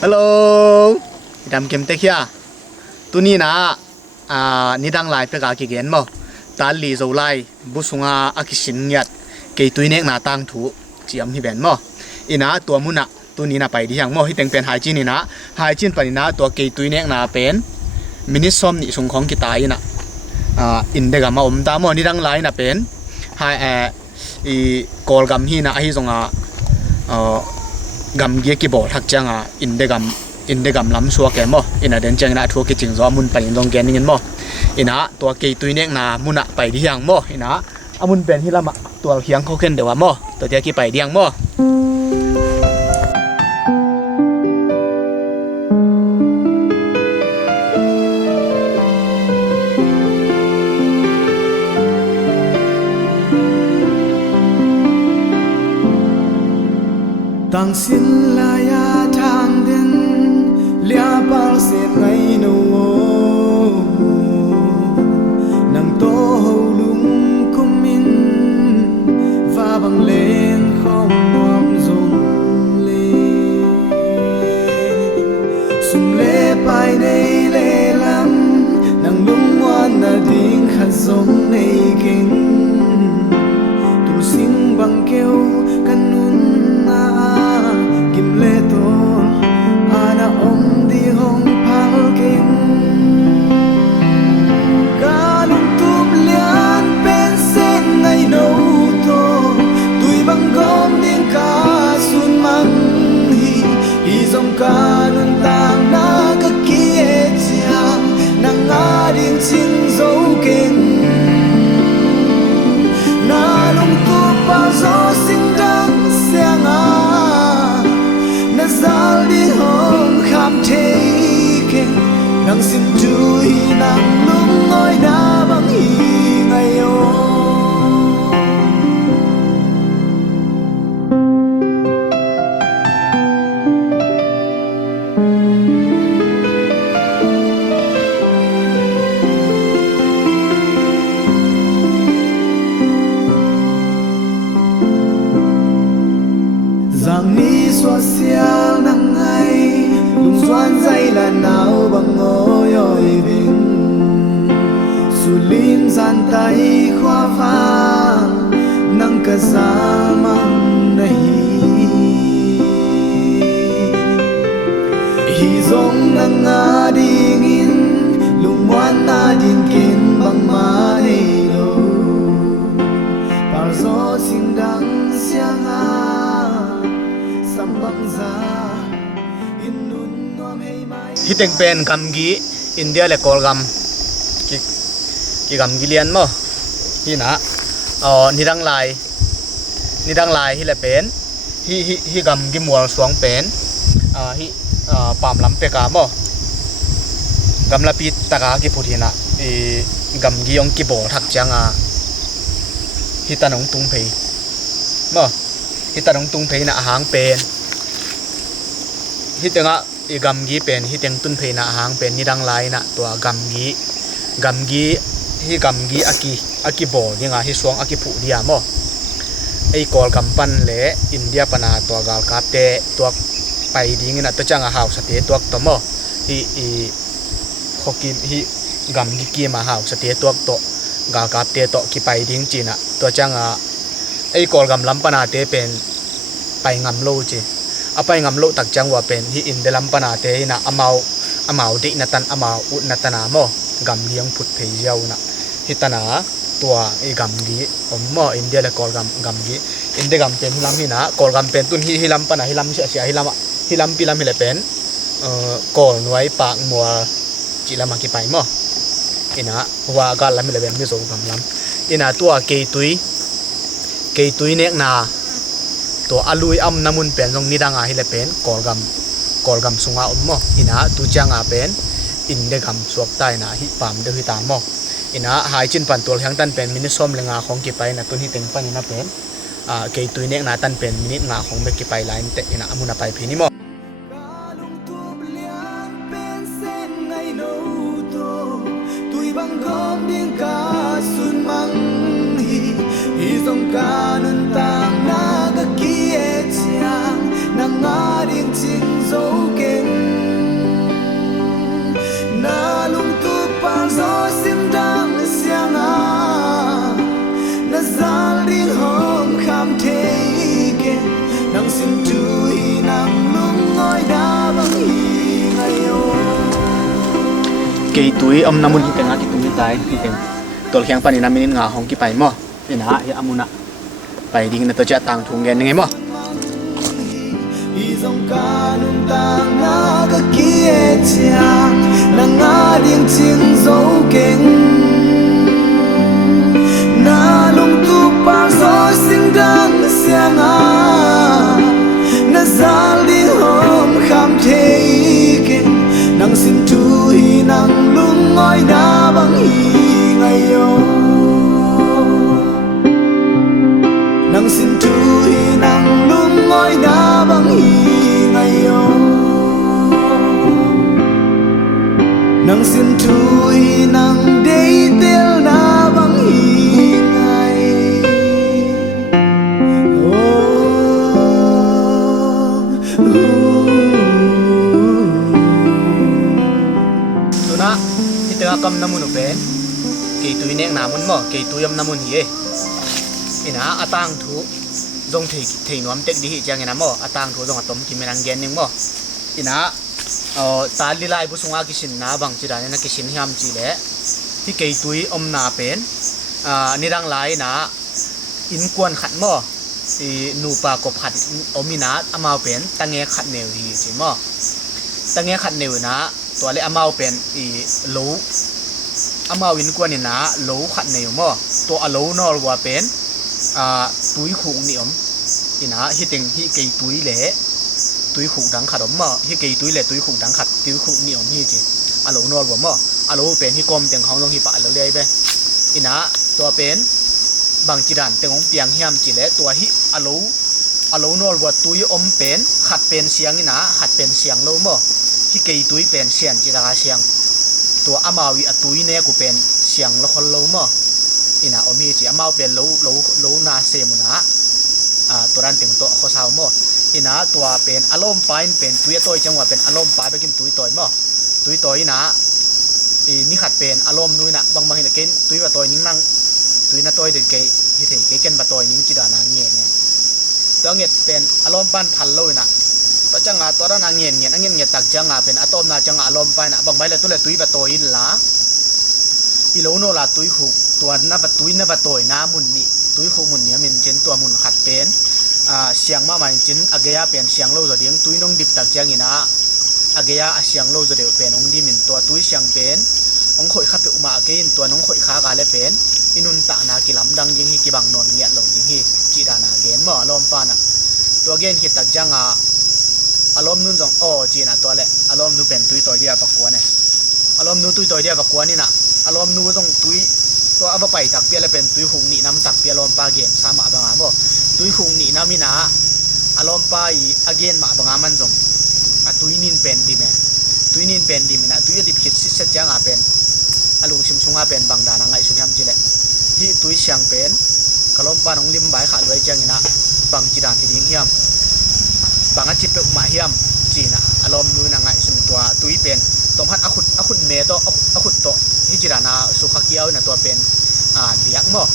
Hello, đam kiếm tê kia. Tu ni na ni đang lại phải cả cái gen mo. Ta li zo lai bu sunga akishin nyat. Cái tu nek na tang thu chiam hi ben mo. Ina tua muna tu ni na pai di hang mo hi teng pen hai chin ni na. Hai chin pa ni na tua cái tu nek na pen. Minit som ni sung khong kita ina. In de ga ma om ta mo ni đang lại na pen. Hai i kol gam hi na hi zonga gam gie ki bo thak changa in de gam lam suwa ke mo ina den chang na thu ki ching zo mun pain dong gen nin mo ina to ke tuinek na muna pai di yang mo ina amun ben hilama to hiang kho khen dewa mo to tia ki pai diang mo tang sin la ya thang den lia par se ngai no nang to ho lung kumin va bang lên không nuam dung le sum le pai nei le lam nang lung wan na ding khat zong nei king tum sing bang kêu kan nun ana om di hong phal king galung tup lian pen sen ngai no to tui bang gom ding ka sun mang hi zong ka nun tang na ka ki e chia nang a ding ching zo king na lung tup pa zo sing dang siang a zal đi hong kham taking nang sin tu hi nang lung ngoi na bang hi ngai yo giang ni xóa xiao nang ai lung xoan dây là nào bằng ngôi ôi vinh su lin gian tay khoa vàng nang cả giá mang đây hi zong nang a ding in lung moan na din kin bang ma nei lo par zo sing dang siang a hi teng pen gam gi India le kol gam ki gam gi lian mo hi na ni dang lai hi le pen hi gam gi mual suang pen hi pam lam pe ka mo gam la pi taka ki puthina e gam gi ong ki bo thak changa hi tanong tung phei mo hi tanong tung phei na hang pen hi tenga i gam gi pen hi teng tun phei na hang pen ni dang lai na to gam gi hi gam gi aki bo ninga hi suang aki phu dia mo ei kol gam pan le India pana to gal kap te to pai ding na to changa house te to to mo hi hoki hi gam gi ki ma house te to gal kap te to ki pai ding china to changa ei kol gam lam pana te pen pai ngam lo chi apai ngam lo tak chang wa pen hi in de lam pana te na amau di na tan amau ut na tana mo gam liang phut phei yau na hi tana tua e gam gi om mo India le kol gam gi inde gam pen lam hi na kol gam pen tun hi lam pana hi lam sia hi lam pi lam hi le pen kol nuai pak mua chi lam ki pai mo ina wa ga lam le ben mi zo gam lam ina tua ke tui nek na to alui am namun pen jong nidanga hi le pen kol gam sunga mo ina tu changa pen in de gam suak tai na hi pam de hi ta mo ina hai chin pan tol hang tan pen minit som lenga khong ki pai na tun hi teng pan ina pen ke tui nek na tan pen minit nga khong be ki pai line te ina amuna pai phini mo tui bang gom ding ka sun mang hi zong ka nun tang na ga ki e chiang na nga ding ching zo ken ke tui om namun hi tenga ki tumi tai hi teng tol khiang pani namin nga hong ki pai mo ina hi amuna pai ding na to cha tang thung gen ngai mo hi zong ka nun ta nga ga kia chiang na nga ding ching zo keng na lung tu pa zo sing gang siang a na zal di hom kham the ke nang sin tu hi nang lung ngoi na bang hi ngai yo nang sin tu hi nang lung ngoi na bang hi ngai yo nang sin tu hi nang dei tel na bang hi ngai tuna ita kam namun pen ke tui nek namun mo ke tui am namun hi ina atang thu zong thei nom tek di hi chang ina mo atang thu zong atom ki menang gen ning mo ina ta li lai bu sunga ki sin na bang chi da na ki sin hiam chi le hi ke tui om na pen nirang lai na in kwan khat mo i nu pa ko phat omina amao pen tange khat neu hi chi mo tange khat neu na to le amao pen i lo amao in kwan ina lo khat neu mo to alo nor wa pen túi khung ni om ina hi teng hi ke túi le túi khung dang khat om ma hi ke túi le túi khung dang khat túi khung ni om hi chi alo nor wa ma alo pen hi kom teng hong long hi pa lo le be ina to pen bang chi dan teng ong piang hiam chi le to hi alo nor wa túi om pen khat pen siang ina khat pen siang lo mo hi ke túi pen sian chi da siang to amawi a túi ne ku pen siang lo khol lo mo ina omi chi amao pen lo na se mu na turan teng to kho saw mo ina tua pen alom pain pen tui toy changwa pen alom pa bekin tui toy mo tui toy na ni khat pen alom nui na bang bang hin ken tui wa toy ning nang tui na toy de ke hi thei ke ken ba toy ning chi da na nge ne dong nget pen alom pan phal lo na to changa to ra na nge tak changa pen atom na changa alom pa na bang bai la tu le tui ba toy la ilo no la tui khuตัวนับตุยนับตัวน้ามุนนี่ตุยคู่มุนเนี่ยมันเจนตัวมุนขัดเป็นเสียงมาหมายจินอเกียเป็นเสียงโลจะเดียงตุยน้องดิบตักจังอินะอเกียเสียงโลจะเดียวเป็นองดิมินตัวตุยเสียงเป็นองข่อยขับไปอุมาเกินตัวน้องข่อยขากาเลเป็นอินุนตานากิลำดังยิงฮีกิบังนนเงียลงยิงฮีจีดานาเกนมาลมปานะตัวเกนขิดตักจังอารมณ์นุ่นจงโอจีน่ะตัวเละอารมณ์นุ่เป็นตุยตัวเดียวปักกัวเนี่ยอารมณ์นุ่ตุยตัวเดียวปักกัวนี่นะอารมณ์นุ่ต้องตุยตัวเอาไปตักเปียแล้วเป็นตุยหงนี่น้ำตักเปียลมปลาเกนสามบางอาบ่ตุยหงนี่น้ำมินาอารมณ์ปลาอีอเกนมาบางอามันจงตุยนินเป็นดีไหมตุยนินเป็นดีไหมนะตุยดิบคิดสิเสจังอาเป็นอารมณ์ชิมซุงอาเป็นบางดานังไอสุนยามจีเละที่ตุยเสียงเป็นกะลมปลาหนองลิมใบขาดไว้จังนี่นะบางจีดานที่ดิ้งเฮียมบางอาจิตเป็นมาเฮียมจีนะอารมณ์ดูนังไอสุนตัวตุยเป็นตรงพัดอาขุดเมโตอาขุดโตที่จีรานาสุขเกียวนะตัวเป็นเลี้ยงมั้ง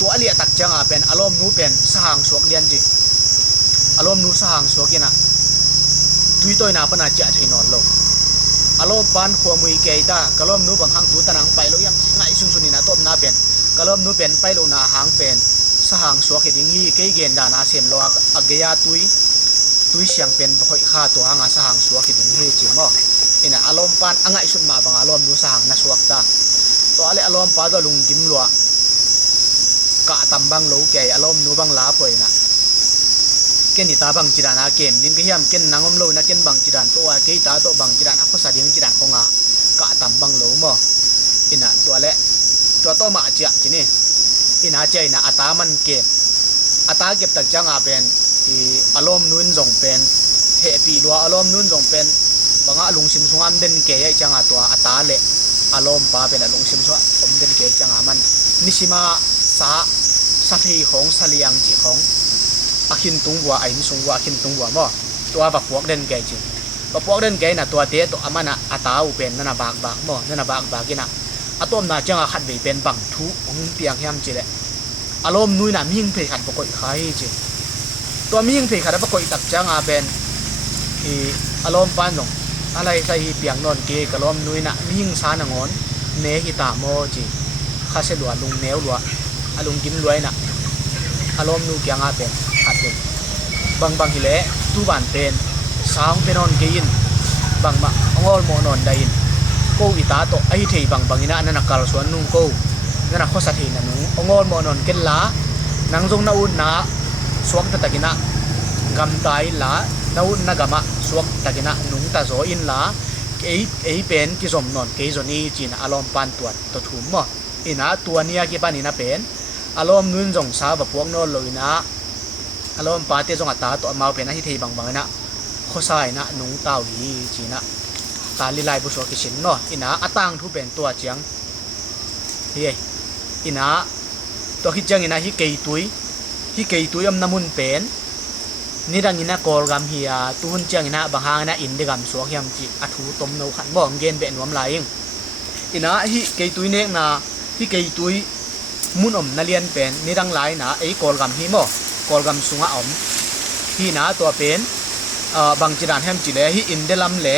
ตัวเลี้ยตักจังเป็นอารมณ์นู้เป็นสหางสวกเดียนจีอารมณ์นู้สหางสวกินะตุยตัวนาปนาจะที่นอนลงอารมณ์ปานขัวมือเกยตากะลมนู้บางหางตัวตะนังไปแล้วยังไงสุนนี่นะต้มนาเป็นกะลมนู้เป็นไปโลนาหางเป็นสหางสวกดิ้งฮีเกยเกนดานาเสียมโลอเกียตุยเสียงเป็นค่อยฆ่าตัวหางสหางสวกดิ้งฮีจีมั้งอินะอารมณ์ปานอ่างไอสุนมาบางอารมณ์นู้สหางนัสวกตาตัวอะไรอารมณ์ปาตัวลุงกิมลัวกะตำบังโลแกอารมณ์นู้บังลาป่วยนะเกณฑ์ตาบังจีดานาเกมดินก็เฮียมเกณฑ์นางอมโลนะเกณฑ์บังจีดานตัวเกยตาตัวบังจีดานข้อสาดีงจีดานของงากะตำบังโลมั้งอินะตัวอะไรตัวโตมาเจ้าจีนี่อินะเจ้าอินะอัตามันเก็บอัตาเก็บตักจังอาเป็นอารมณ์นู้นส่งเป็นเฮปีลัวอารมณ์นู้นส่งเป็นบางลุงซิมซุงอัมเดนเกยจังอาตัวอัตาเละอารมณ์ปาเป็นลุงซิมซุงผมเดนเกยจังอามันนิชิมาสะพีของสลียงจีของอาคินตุงวัวไอ้นิสุงวัวอาคินตุงวัวมั้งตัวบักพวกเดนเกยจีบักพวกเดนเกยน่ะตัวเตะตัวอามันน่ะอัตาอุเป็นนั่นน่ะบากมั้งนั่นน่ะบากกินะอาตัวน่ะจังอาขัดไปเป็นบังทุองเปียงเฮียมจีเลยอารมณ์นุ้ยน่ะมิ่งเพยขัดปกติใครจีตัวมิ่งเพยขัดปกติตักจังอาเป็นอารมณ์ปานจง อะไรใส่เปียงนอนเกกะล้อมนุยนะมิ่งสานงอนเนหิตาโมจีข้าเสลัวลุงเนวลัวอลุงกินรวยนะอารมณ์นูเกียงอาเป็นหัดเป็นบางฮิเล่ตู้บ้านเป็นสาวเป็นนอนเกินบางมาองอลโมนอนได้ยินโกอิตาโตไอเทบางอินะนั่นนักการสวนนุ่งโกนั่นนักข้อสัตย์นั่นนุ่งองอลโมนอนเกลลานังจงนาอุนนาสวกตะกินะกำตายลานาอุนนากามะสวกตะกินะนุ่งตาโซอินลาเอเป็นกิสมนอนเกจนี่จีนอารมณ์ปันตัวตัวถุมมั้งอินะตัวเนี้ยกี่ปันอินะเป็นอารมณ์นุ่นจงสาวแบบพวกนอนเลยนะอารมณ์ปาเตจงอัตตาตัวมาเป็นนะที่เทบางนะข้อสายนะนุ่งเต้าหีจีนะตาลีลายบุษกิชินเนาะอินะอัตังทุเป็นตัวเจียงเฮ้ยอินะตัวคิดจังอินะฮิเกยตุยอมน้ำมุนเป็นนี่ดังอินะกอลกัมเฮียตุนจังอินะบางหางนะอินเดกัมสวกยำจีอัฐูต้มนูขันบ่องเย็นเป็นหวมไหลอินะฮิเกยตุยเนกนะฮิเกยตุยมุนอมนาเลียนเป็นนี่ดังไหลนะไอ้กอลกัมฮิโมกอลกัมสุงะอมฮินะตัวเป็นบางจีดานแฮมจีเลฮิอินเดลัมเล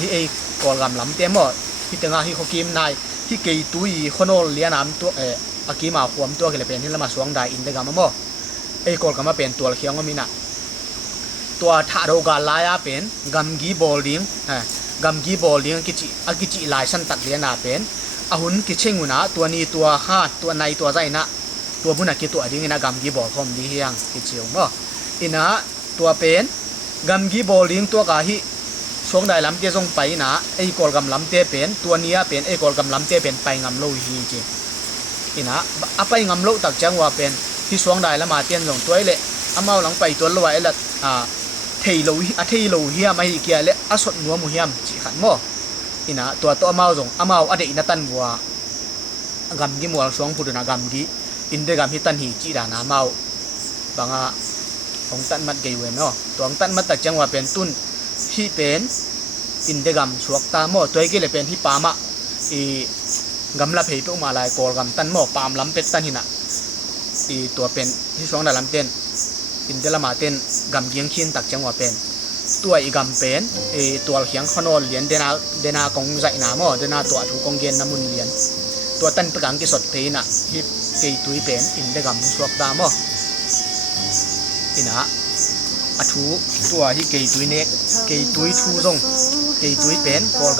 ฮิไอกอลกัมลำเต็มหมดฮิตังฮิขกิมนายฮิเกยตุยขนอลเลียน้ำตัวอากิมาขวมตัวกันเลยเป็นที่ละมาสวงได้อินเดกัมมั้งไอ้กอลกัมมาเป็นตัวเขียงก็มีนะตัวทาโรกาลายาเป็นกัมกีบอลลิงกิจิลายสันตัดเลียนาเป็นอาหุนกิเชงุนะตัวนี้ตัวฮาตัวในตัวใจนะตัวบุญกิตัวดิ้งนะกัมกีบอลคอมดีเฮียงกิจิวมั้งอินะตัวเป็นกัมกีบอลลิงตัวกาฮิสวงได้ลำเตะทรงไปนะไอ้กอลกัมลำเตะเป็นตัวนี้เป็นไอ้กอลกัมลำเตะเป็นไปงำโลฮีจีอินะอะไปงำโลตักจังว่าเป็นที่สวงได้ละมาเตียนลงตัวเละอามาหลังไปตัวลอยละเทโลเฮียไม่เกี่ยเละอสดนัวมุเฮียมจีขันโมอินะตัวอามาจงอามาอเดอินะตันบัวกัมกีมัวสวงพูดนะกัมกีอินเดกัมฮิตันฮีจีดานามาบางของตันมัดเกยเวมเนาะตัวของตันมัดตักจังว่าเป็นตุนที่เป็นอินเดกัมสวกตาโมตัวเกลเป็นที่ปามะกัมละเพย์พวกมาลายกอลกัมตันโมปามลำเป็ดตันหินะตัวเป็นที่สองได้ลำเต้นอินเดละมาเต้นกัมเยียงขินตักจังว่าเป็นตัวอีกัมเป็นตัวเขียงขนอนเหรียญเดนากงใจหนาโมเดนาตัวถูกกงเย็นน้ำมุนเหรียญตัวตันประกังกิสดเพย์นะที่เกยตุยเป็นอินเดกัมสวกตาโมอินะอทูตัวที่เกยตุยเนกเกยตุยทูซงเกยตุยเป็นกอล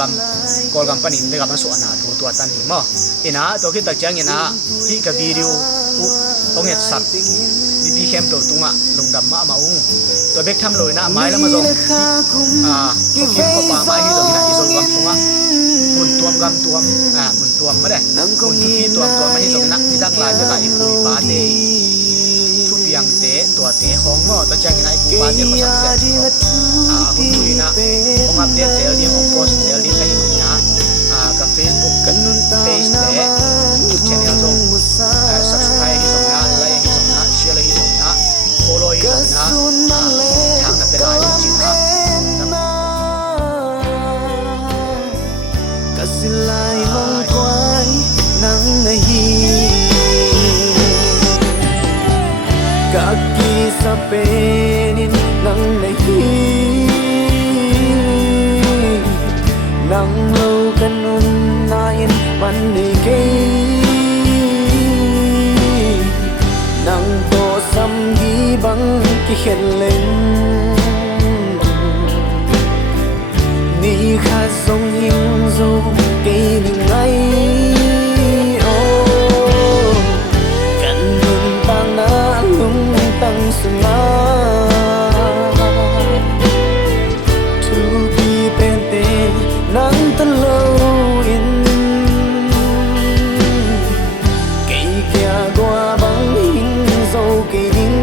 กัมปนินเดกัมสวนาทูตัวตันหิมะอินะตัวคิดตักจังอินะที่กับวิดีโอองเอ็ดสัตว์บีเข้มตัวตุงะลงดำมาอุ้งตัวเบกทำเลยนะไม้แล้วมาส่งที่เข้มเข้าป่าไม้ที่ตรงนี้นะอีส่งกัมตุงะมุนตัวมุนตัวไม่ได้มุนที่ตัวไม่ที่ตรงนี้นะที่ตั้งลายเป็นลายปุยปาเตทุบยังเตตัวเตของหม้อตัวจังอินะปุยปาเตเขาสักเสร็จคุณปุยนะของอัปเดตเซลล์ดีของโพสเซลล์ดีอะไรอย่างเงี้ยกับ Facebook กันเพจเตYouTube channel ส่งsubscribe ให้ส่งนะไลค์ให้ส่งนะแชร์ให้ส่งนะ follow ให้ส่งนะทางนั้นเป็นอะไรจริงนะกสิลายมองกวายนังในฮีกักกีสเปนินนังในฮีนังโลกันนุนนายมันในเกนังโตซัมกีบังกิเห็นเล่นนี่ข้าทรงยิงซูเกยนิ่งไงโอ้กันนุนต่างนาลุงตั้งสมาทุกีเป็นเตนังตะโลอินเกยเกียกว่าบังหิงโซเกยนิ่ง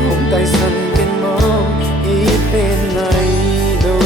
หงไตสันเป็นโมอีเป็นไงดู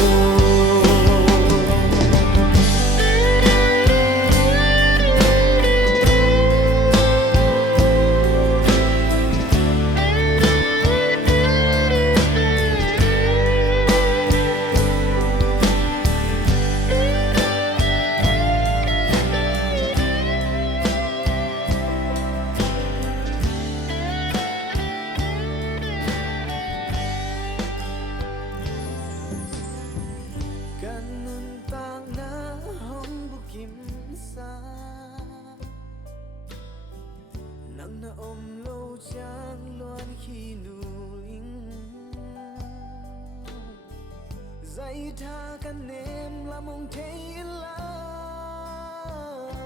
tha kan nem la mong thấy la